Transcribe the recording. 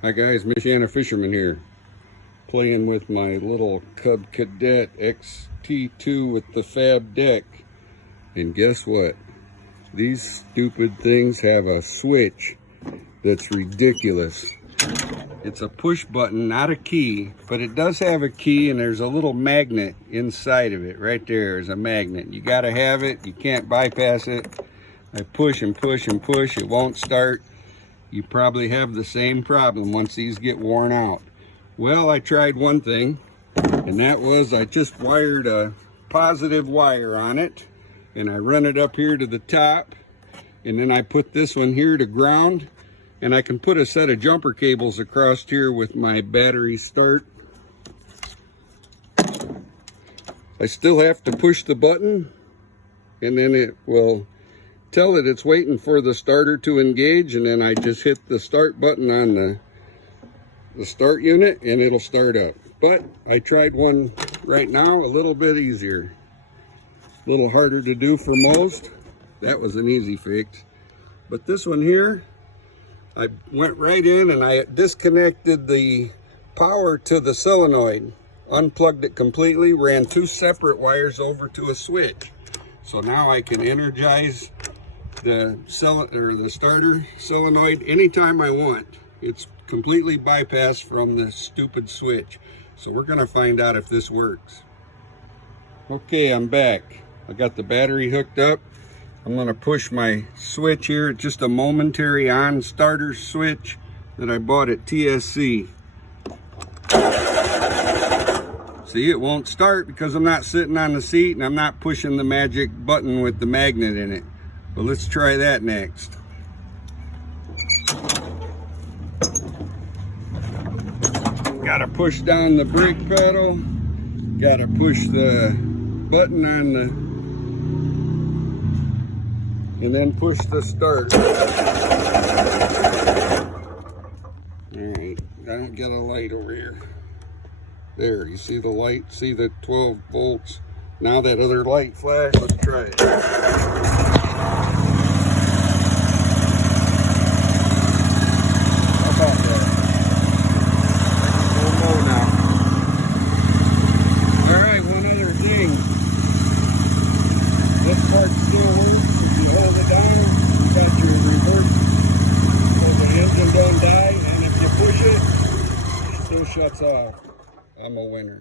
Hi guys, Michiana Fisherman here, playing with my little Cub Cadet XT2 with the fab deck. And guess what? These stupid things have a switch that's ridiculous. It's a push button, not a key, but it does have a key, and there's a little magnet inside of it. Right there is a magnet. You gotta have it, you can't bypass it. I push and push and push, it won't start. You probably have the same problem once these get worn out. Well, I tried one thing, and that was I just wired a positive wire on it, and I run it up here to the top, and then I put this one here to ground, and I can put a set of jumper cables across here with my battery start. I still have to push the button, and then it will tell it it's waiting for the starter to engage, and then I just hit the start button on the start unit and it'll start up. But I tried one right now, a little bit easier, a little harder to do for most. That was an easy fix. But this one here, I went right in and I disconnected the power to the solenoid, unplugged it completely, ran two separate wires over to a switch. So now I can energize the starter solenoid anytime I want. It's completely bypassed from the stupid switch. So we're gonna find out if this works. Okay, I'm back. I got the battery hooked up. I'm gonna push my switch here. It's just a momentary on starter switch that I bought at TSC. See, it won't start because I'm not sitting on the seat and I'm not pushing the magic button with the magnet in it. Well, let's try that next. Gotta push down the brake pedal. Gotta push the button on and then push the start. Alright, I don't get a light over here. There, you see the light? See the 12 volts? Now that other light flash, let's try it. This part still works. If you hold it down, you got your reverse so the engine don't die, and if you push it, it still shuts off. I'm a winner.